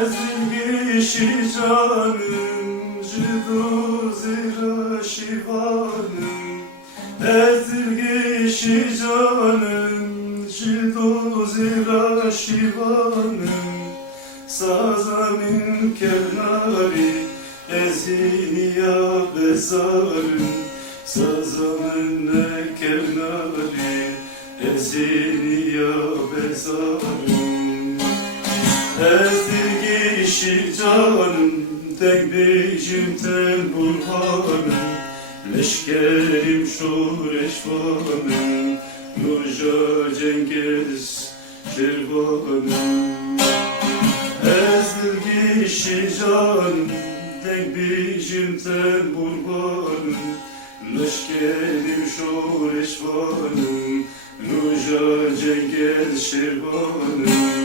Ezilgi canım, cidu zira şivanım. Ezilgi canım, cidu zira şivanım. Sazanın kenarı, ezini ya bezarım. Sazanın kenarı, ezini ya bezarım. Ezdirgi canım, tek bejimten burhanım. Leşkerim şureşvanım, Nurca Cengiz şirvanım. Ezdirgi canım, tek bejimten burhanım. Leşkerim şureşvanım, Nurca Cengiz şirvanım.